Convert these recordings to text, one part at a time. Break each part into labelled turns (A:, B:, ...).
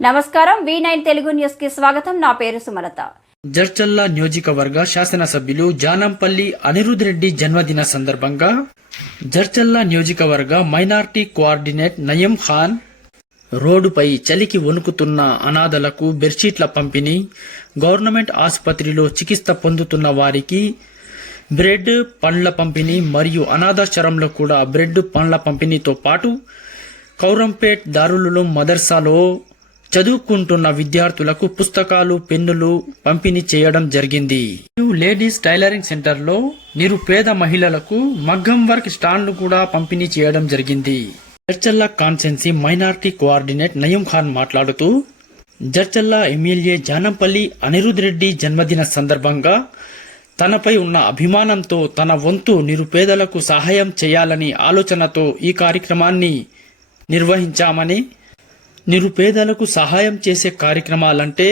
A: నమస్కారం V nine Telugu న్యూస్కి స్వాగతం. నా పేరు సుమలత.
B: జడ్చల్ల నియోజకవర్గ శాసనసభ్యులు జానంపల్లి అనిరుద్ రెడ్డి జన్మదిన సందర్భంగా జడ్చల్ల నియోజకవర్గ మైనార్టీ కోఆర్డినేట్ నయం ఖాన్ రోడ్డుపై చలికి వణుకుతున్న అనాథలకు బెడ్షీట్ల పంపిణీ గవర్నమెంట్ ఆసుపత్రిలో చికిత్స పొందుతున్న వారికి బ్రెడ్ పండ్ల పంపిణీ మరియు అనాథాశ్రమంలో కూడా బ్రెడ్ పండ్ల పంపిణీతో పాటు కౌరంపేట్ దారులలో మదర్సాలో చదువుకుంటున్న విద్యార్థులకు పుస్తకాలు పెన్నులు పంపిణీ చేయడం జరిగింది. లేడీస్ టైలరింగ్ సెంటర్లో నిరుపేద మహిళలకు మగ్గం వర్క్ స్టాండ్లు కూడా పంపిణీ చేయడం జరిగింది. జడ్చల్ల కాన్సెన్సీ మైనార్టీ కోఆర్డినేట్ నయం ఖాన్ మాట్లాడుతూ జడ్చల్ల ఎమ్మెల్యే జానంపల్లి అనిరుద్ రెడ్డి జన్మదిన సందర్భంగా తనపై ఉన్న అభిమానంతో తన వంతు నిరుపేదలకు సహాయం చేయాలని ఆలోచనతో ఈ కార్యక్రమాన్ని నిర్వహించామని నిరుపేదలకు సహాయం చేసే కార్యక్రమాలంటే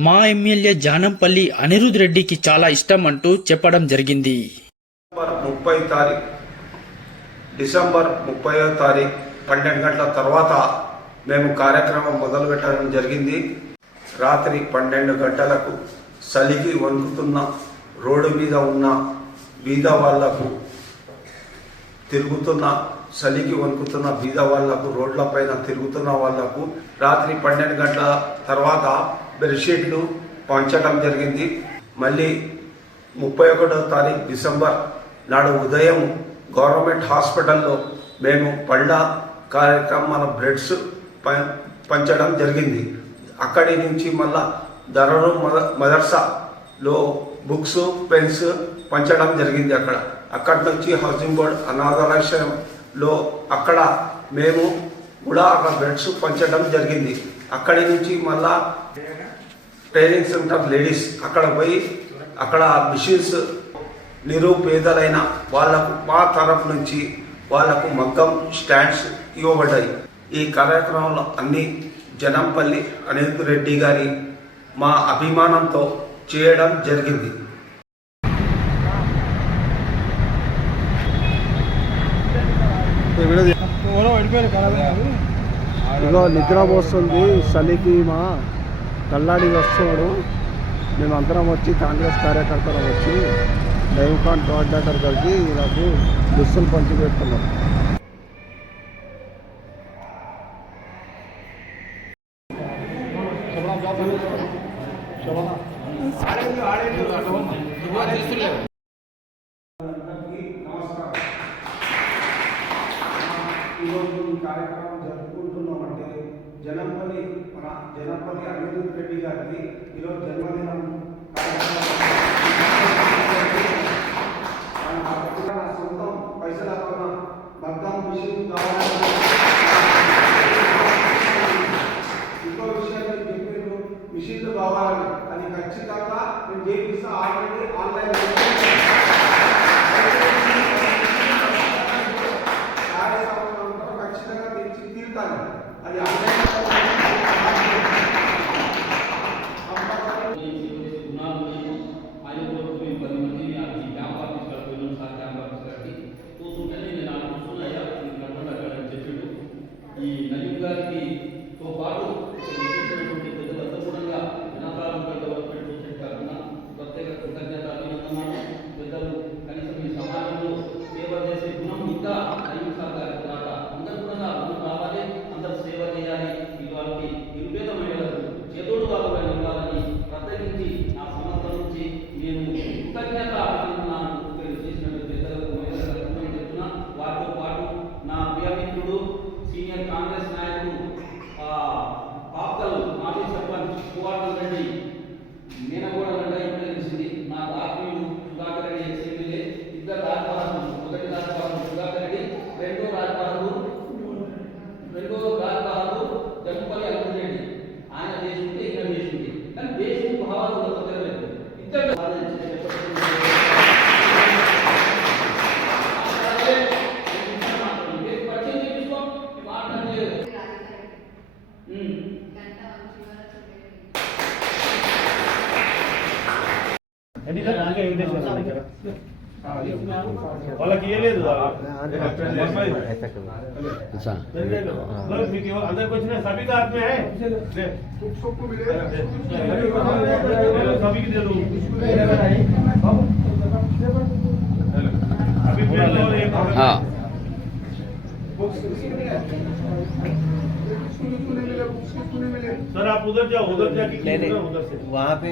B: మా ఎమ్మెల్యే జానంపల్లి అనిరుద్ రెడ్డికి చాలా ఇష్టం అంటూ చెప్పడం జరిగింది.
C: ముప్పై తారీఖు డిసెంబర్ ముప్పైవ తారీఖు పన్నెండు గంటల తర్వాత మేము కార్యక్రమం మొదలు పెట్టడం జరిగింది. రాత్రి పన్నెండు గంటలకు చలికి వణుకుతున్న రోడ్డు మీద ఉన్న బీద వాళ్ళకు తిరుగుతున్న చలికి వణుకుతున్న బీద వాళ్ళకు రోడ్లపైన తిరుగుతున్న వాళ్ళకు రాత్రి పన్నెండు గంటల తర్వాత బెడ్షీట్లు పంచడం జరిగింది. మళ్ళీ ముప్పై ఒకటో తారీఖు డిసెంబర్ నాడు ఉదయం గవర్నమెంట్ హాస్పిటల్లో మేము పళ్ళ కార్యక్రమాల బ్రెడ్స్ ప- పంచడం జరిగింది. అక్కడి నుంచి మళ్ళా ధరలు మదర్సాలో బుక్స్ పెన్స్ పంచడం జరిగింది అక్కడ. అక్కడి నుంచి హౌసింగ్ బోర్డ్ లో అక్కడ మేము కూడా అక్కడ బ్రెడ్స్ పంచడం జరిగింది. అక్కడి నుంచి మళ్ళా ట్రైనింగ్ సెంటర్ లేడీస్ అక్కడ పోయి అక్కడ మిషన్స్ నిరుపేదలైన వాళ్ళకు మా తరఫు నుంచి వాళ్ళకు మగ్గం స్టాండ్స్ ఇవ్వబడ్డాయి. ఈ కార్యక్రమంలో అన్ని జనంపల్లి అనిల్ రెడ్డి గారి మా అభిమానంతో చేయడం జరిగింది.
D: ఇగో నిద్ర పోస్తుంది చలికి మా తల్లాడి వస్తున్నాడు. అందరం వచ్చి కాంగ్రెస్ కార్యకర్తలు వచ్చి దైవకాన్ కోఆర్డినేటర్ గారికి నాకు దుస్తులు పంచిపెడుతున్నాం.
C: ఈరోజు ఈ కార్యక్రమం జరుపుకుంటున్నామంటే జనంపల్లి మన జనంపల్లి అనిరుద్ రెడ్డి గారిది ఈరోజు జన్మదినం. సొంతం పైసల కొన్న మగ్గం మిషన్ కావాలని ఇంకో విషయాన్ని నేను మిషన్లు కావాలని అది ఖచ్చితంగా నేను చేపిస్తా ఆల్రెడీ ఆన్లైన్.
E: निमित्ताने आणि आपल्या వాళ్ళకి
F: ఇవ్వలేదు మీకు ఇవ్వ- అందరికి వచ్చిన సభి का हाथ में है ले। सभी की दे दो अभी पेड़ लो एक सर आप उधर जाओ उधर जाके खींचना उधर से
G: वहाँ पे